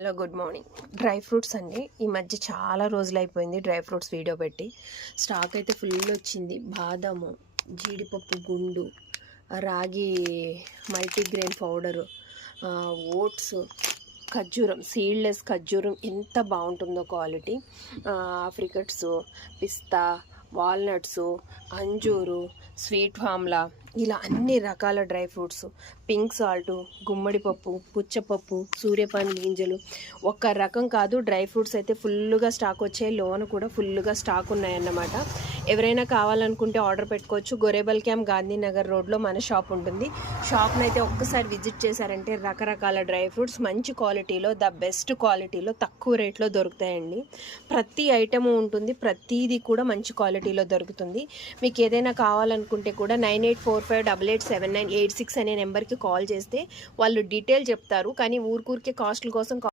Hello good morning. Dry fruits అండి. ఈ మధ్య చాలా రోజులు అయిపోయింది డ్రై ఫ్రూట్స్ వీడియో పెట్టి. స్టాక్ అయితే ఫుల్ వచ్చింది. బాదాము, జీడిపప్పు గుండు, రాగి మల్టీగ్రెయిన్ పౌడరు, ఓట్స్, ఖర్జూరం, సీడ్లెస్ ఖర్జూరం ఎంత బాగుంటుందో క్వాలిటీ, ఆఫ్రికట్స్, పిస్తా, వాల్నట్స్, అంజూరు, స్వీట్ ఫామ్లా, ఇలా అన్ని రకాల డ్రై ఫ్రూట్స్, పింక్ సాల్ట్, గుమ్మడి పప్పు, పుచ్చపప్పు, సూర్యపాన్ గింజలు, ఒక్క రకం కాదు డ్రై ఫ్రూట్స్ అయితే ఫుల్గా స్టాక్ వచ్చాయి. లోన్ కూడా ఫుల్గా స్టాక్ ఉన్నాయన్నమాట. ఎవరైనా కావాలనుకుంటే ఆర్డర్ పెట్టుకోవచ్చు. గొరేబల్ క్యాంప్ గాంధీనగర్ రోడ్లో మన షాప్ ఉంటుంది. షాప్ని అయితే ఒక్కసారి విజిట్ చేశారంటే రకరకాల డ్రై ఫ్రూట్స్ మంచి క్వాలిటీలో, ద బెస్ట్ క్వాలిటీలో, తక్కువ రేట్లో దొరుకుతాయండి. ప్రతి ఐటము ఉంటుంది, ప్రతిదీ కూడా మంచి క్వాలిటీలో దొరుకుతుంది. మీకు ఏదైనా కావాలనుకుంటే కూడా 9845887986 అనే నెంబర్కి కాల్ చేస్తే వాళ్ళు డీటెయిల్ చెప్తారు. కానీ ఊరికే కాస్ట్ల కోసం